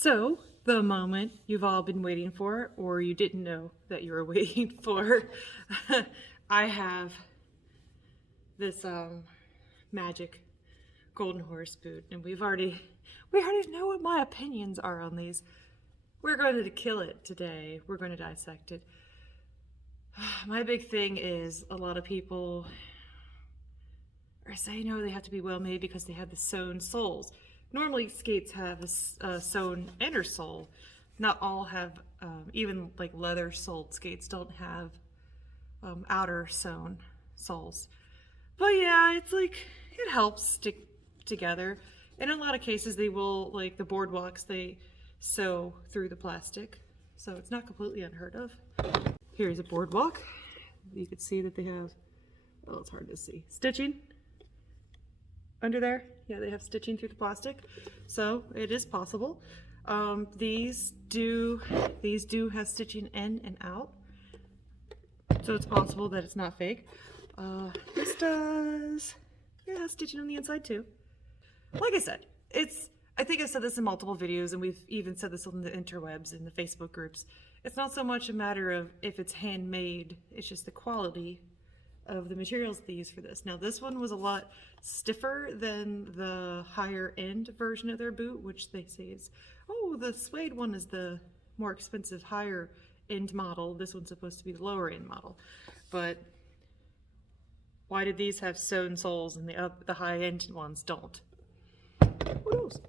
So, the moment you've all been waiting for, or you didn't know that you were waiting for, I have this magic golden horse boot, and we already know what my opinions are on these. We're going to kill it today. We're going to dissect it. My big thing is a lot of people are saying, no, they have to be well made because they have the sewn soles. Normally skates have a sewn inner sole. Not all have, even like leather soled skates don't have outer sewn soles. But yeah, it's like, it helps stick together. In a lot of cases they will, like the boardwalks, they sew through the plastic. So it's not completely unheard of. Here's a boardwalk. You can see that they have, oh, it's hard to see, stitching under there. Yeah, they have stitching through the plastic, so it is possible. These do have stitching in and out, so it's possible that it's not fake. This does, yeah, it has stitching on the inside too. Like I said, I think I've said this in multiple videos, and we've even said this on the interwebs and the Facebook groups. It's not so much a matter of if it's handmade, it's just the quality of the materials they use for this. Now this one was a lot stiffer than the higher end version of their boot, which they say is, oh, the suede one is the more expensive higher end model. This one's supposed to be the lower end model. But why did these have sewn soles and the high end ones don't? Who knows?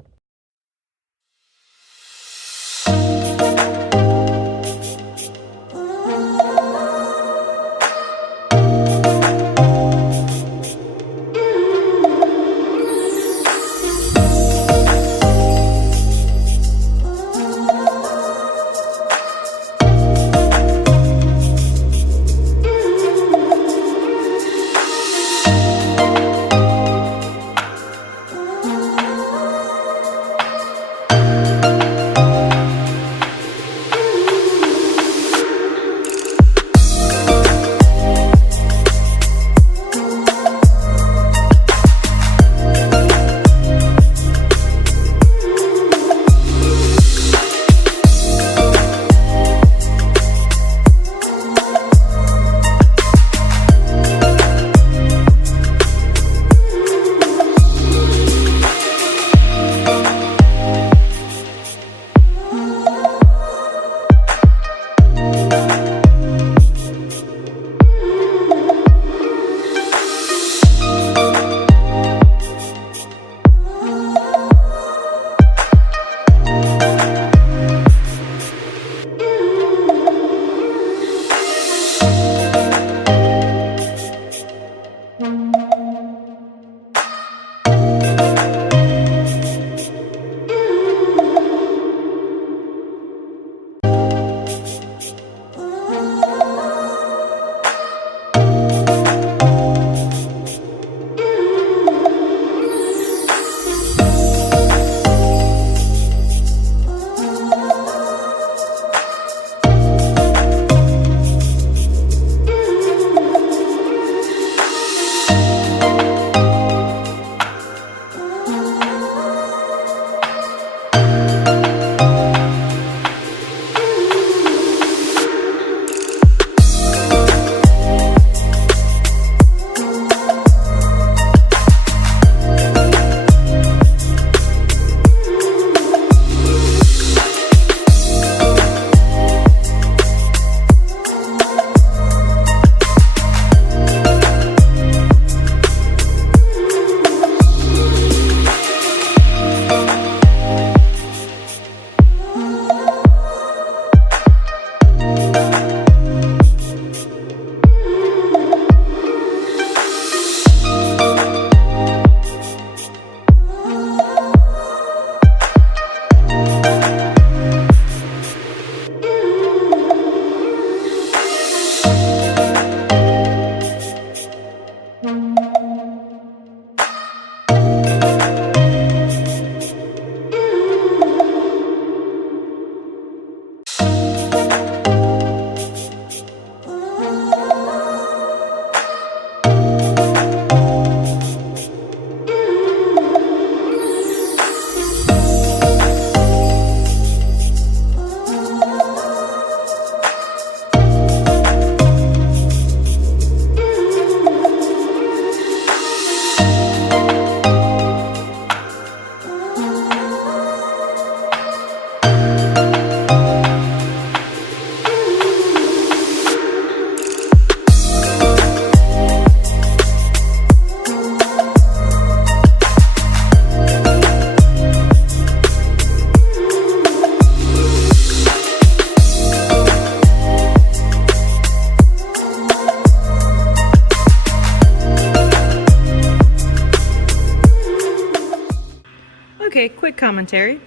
commentary.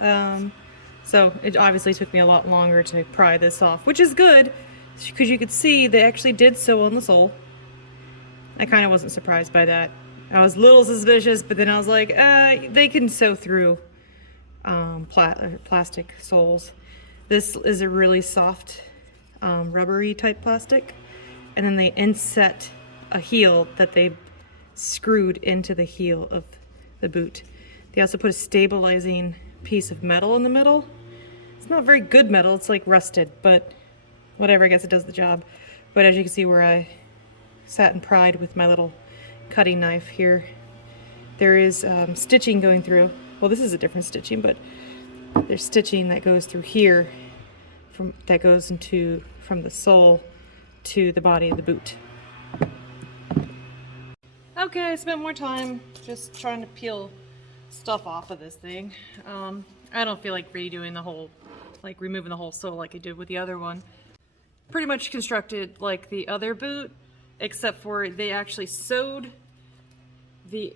So it obviously took me a lot longer to pry this off, which is good because you could see they actually did sew on the sole. I kind of wasn't surprised by that. I was a little suspicious, but then I was like, they can sew through plastic soles. This is a really soft, rubbery type plastic, and then they inset a heel that they screwed into the heel of the boot. They also put a stabilizing piece of metal in the middle. It's not very good metal, it's like rusted, but whatever, I guess it does the job. But as you can see where I sat and pried with my little cutting knife here, there is stitching going through. Well, this is a different stitching, but there's stitching that goes through here that goes into from the sole to the body of the boot. Okay, I spent more time just trying to peel stuff off of this thing. I don't feel like redoing the whole, like removing the whole sole like I did with the other one. Pretty much constructed like the other boot, except for they actually sewed the,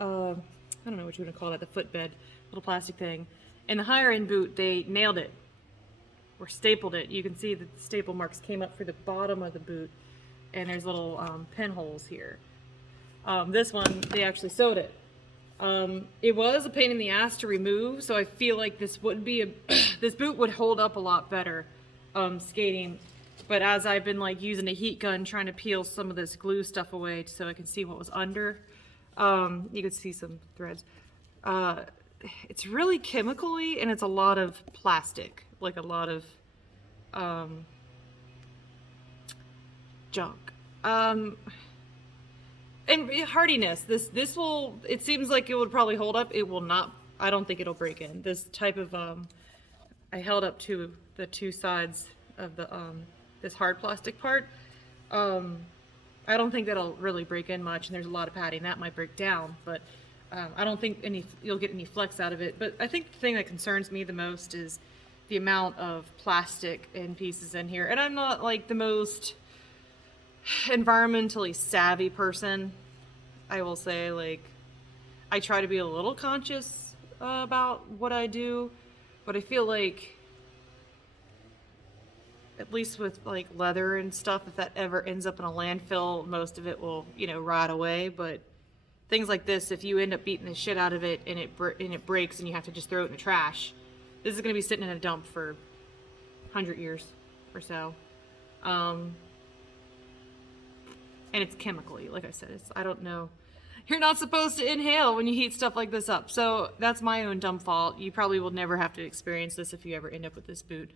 I don't know what you want to call that, the footbed, little plastic thing. In the higher end boot, they nailed it, or stapled it. You can see that the staple marks came up through the bottom of the boot, and there's little pinholes here. This one, they actually sewed it. It was a pain in the ass to remove, so I feel like this would be this boot would hold up a lot better skating. But as I've been like using a heat gun trying to peel some of this glue stuff away so I can see what was under, you can see some threads. It's really chemically, and it's a lot of plastic, like a lot of junk. And hardiness, this will, it seems like it would probably hold up. It will not, I don't think it'll break in. This type of, I held up to the two sides of the, this hard plastic part. I don't think that'll really break in much, and there's a lot of padding. That might break down, but I don't think you'll get any flex out of it. But I think the thing that concerns me the most is the amount of plastic and pieces in here. And I'm not like the most environmentally savvy person, I will say. Like, I try to be a little conscious about what I do, but I feel like, at least with like leather and stuff, if that ever ends up in a landfill, most of it will, you know, rot away. But things like this, if you end up beating the shit out of it and it breaks and you have to just throw it in the trash, this is going to be sitting in a dump for 100 years or so. And it's chemically, like I said, I don't know. You're not supposed to inhale when you heat stuff like this up. So that's my own dumb fault. You probably will never have to experience this if you ever end up with this boot.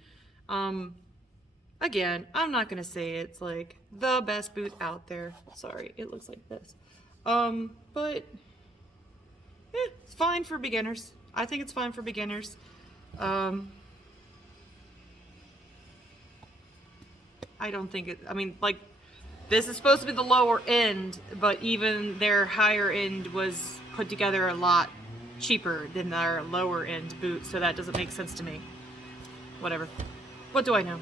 Again, I'm not going to say it's like the best boot out there. Sorry, it looks like this. But it's fine for beginners. I think it's fine for beginners. I don't think it, I mean, like, this is supposed to be the lower end, but even their higher end was put together a lot cheaper than our lower end boot, so that doesn't make sense to me. Whatever. What do I know?